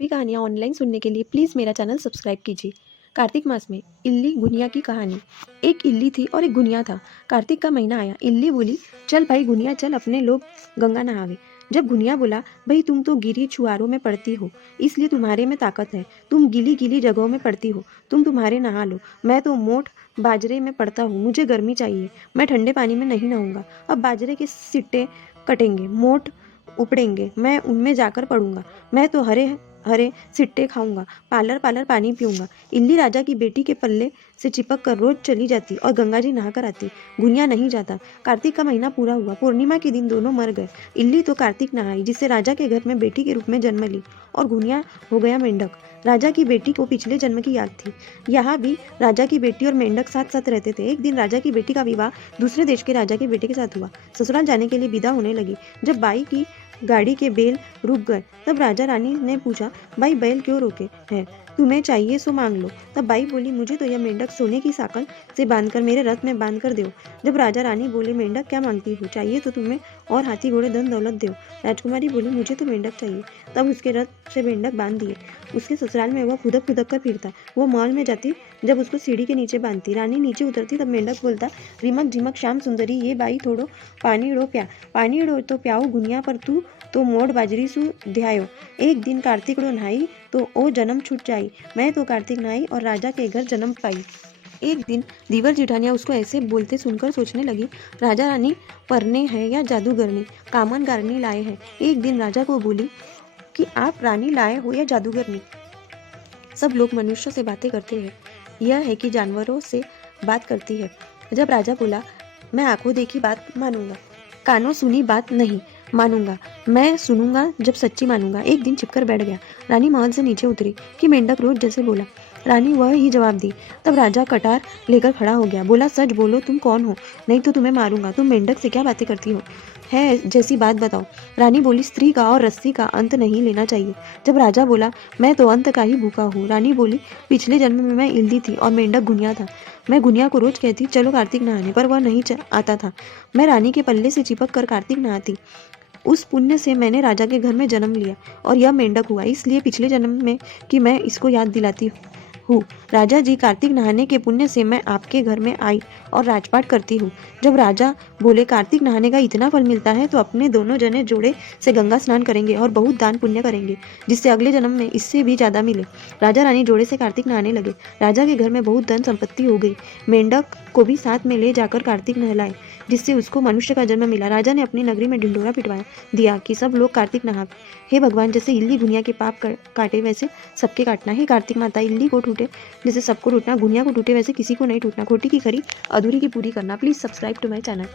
भी कहानियाँ ऑनलाइन सुनने के लिए प्लीज़ मेरा चैनल सब्सक्राइब कीजिए। कार्तिक मास में इल्ली गुनिया की कहानी। एक इल्ली थी और एक गुनिया था। कार्तिक का महीना आया, इल्ली बोली, चल भाई गुनिया चल, अपने लोग गंगा नहावे। जब गुनिया बोला, भाई तुम तो गिरी छुआरों में पड़ती हो, इसलिए तुम्हारे में ताकत है, तुम गीली गीली जगहों में पड़ती हो, तुम तुम्हारे नहा लो। मैं तो मोट बाजरे में पड़ता हूँ, मुझे गर्मी चाहिए, मैं ठंडे पानी में नहीं नहाऊंगा। अब बाजरे के सिट्टे कटेंगे, मोट उपड़ेंगे, मैं उनमें जाकर पड़ूंगा। मैं तो हरे हरे सिट्टे खाऊंगा, पालर पालर पानी पीऊंगा। इल्ली राजा की बेटी के पल्ले से चिपक कर रोज चली जाती और गंगा जी नहा कर आती। गुनिया नहीं जाता। कार्तिक का महीना पूरा हुआ, पूर्णिमा के दिन दोनों मर गए। इल्ली तो कार्तिक नहाई, जिससे राजा के घर में बेटी के रूप में जन्म ली, और गुनिया हो गया मेंढक। राजा की बेटी को पिछले जन्म की याद थी। यहाँ भी राजा की बेटी और मेंढक साथ साथ रहते थे। एक दिन राजा की बेटी का विवाह दूसरे देश के राजा के बेटे के साथ हुआ। ससुराल जाने के लिए विदा होने लगी। जब बाई की गाड़ी के बैल रुक गए, तब राजा रानी ने पूछा, भाई बैल क्यों रोके हैं? तुम्हें चाहिए सो मांग लो। तब बाई बोली, मुझे तो यह मेंढक सोने की साकल से बांधकर मेरे रथ में बांध कर दो। जब राजा रानी बोले, मेंढक क्या मांगती हो? चाहिए तो तुम्हें और हाथी घोड़े धन दौलत दो। राजकुमारी बोली, मुझे तो मेंढक चाहिए। तब उसके रथ से मेंढक बांध दिए। उसके ससुराल में वह खुदक खुदक कर फिरता। वो मॉल में जाती, जब उसको सीढ़ी के नीचे बांधती। रानी नीचे उतरती, तब मेंढक बोलता, रिमक झिमक श्याम सुंदरी, ये बाई थोड़ो पानी डो प्या, पानी डो तो प्याऊ गुनिया, पर तू तो मोड़ बाजरी सु ध्यायो। एक दिन कार्तिक रो नहाई तो ओ जन्म छूट जाई, मैं तो कार्तिक नहाई और राजा के घर जन्म पाई। एक दिन दीवर जिठानिया उसको ऐसे बोलते सुनकर सोचने लगी, राजा रानी परने हैं या जादूगरनी, कामन गारनी लाए हैं। एक दिन राजा को बोली कि आप रानी लाए हो या जादूगरनी। सब लोग मनुष्यों से बातें करते हैं, यह है कि जानवरों से बात करती है। जब राजा बोला, मैं आंखों देखी बात मानूंगा, कानों सुनी बात नहीं मानूंगा, मैं सुनूंगा जब सच्ची मानूंगा। एक दिन छिपकर बैठ गया। रानी महल से नीचे उतरी कि मेंढक रोज जैसे बोला। रानी वह ही जवाब दी। तब राजा कटार लेकर खड़ा हो गया, बोला, सच बोलो, तुम कौन हो, नहीं तो तुम्हें मारूंगा। तुम मेंढक से क्या बातें करती हो, है जैसी बात बताओ। रानी बोली, स्त्री का और रस्सी का अंत नहीं लेना चाहिए। जब राजा बोला, मैं तो अंत का ही भूखा हूँ। रानी बोली, पिछले जन्म में मैं इल्दी थी और मेंढक गुनिया था। मैं गुनिया को रोज कहती, चलो कार्तिक नहाने, पर वह नहीं आता था। मैं रानी के पल्ले से चिपक कर कार्तिक नहाती। उस पुण्य से मैंने राजा के घर में जन्म लिया और यह मेंढक हुआ, इसलिए पिछले जन्म में कि मैं इसको याद दिलाती हूँ। राजा जी, कार्तिक नहाने के पुण्य से मैं आपके घर में आई और राजपाट करती हूँ। जब राजा बोले, कार्तिक नहाने का इतना फल मिलता है तो अपने दोनों जने जोड़े से गंगा स्नान करेंगे और बहुत दान पुण्य करेंगे, जिससे अगले जन्म में इससे भी ज्यादा मिले। राजा रानी जोड़े से कार्तिक नहाने लगे। राजा के घर में बहुत धन संपत्ति हो गई। मेंढक को भी साथ में ले जाकर कार्तिक नहलाए, जिससे उसको मनुष्य का जन्म मिला। राजा ने अपनी नगरी में ढिंढोरा पिटवाया दिया कि सब लोग कार्तिक नहा। हे भगवान, जैसे इल्ली गुनिया के पाप काटे वैसे सबके काटना। हे कार्तिक माता, इल्ली को टूटे जैसे सबको टूटना, गुनिया को टूटे वैसे किसी को नहीं टूटना। खोटी की खरी, अधूरी की पूरी करना। Please subscribe to my channel.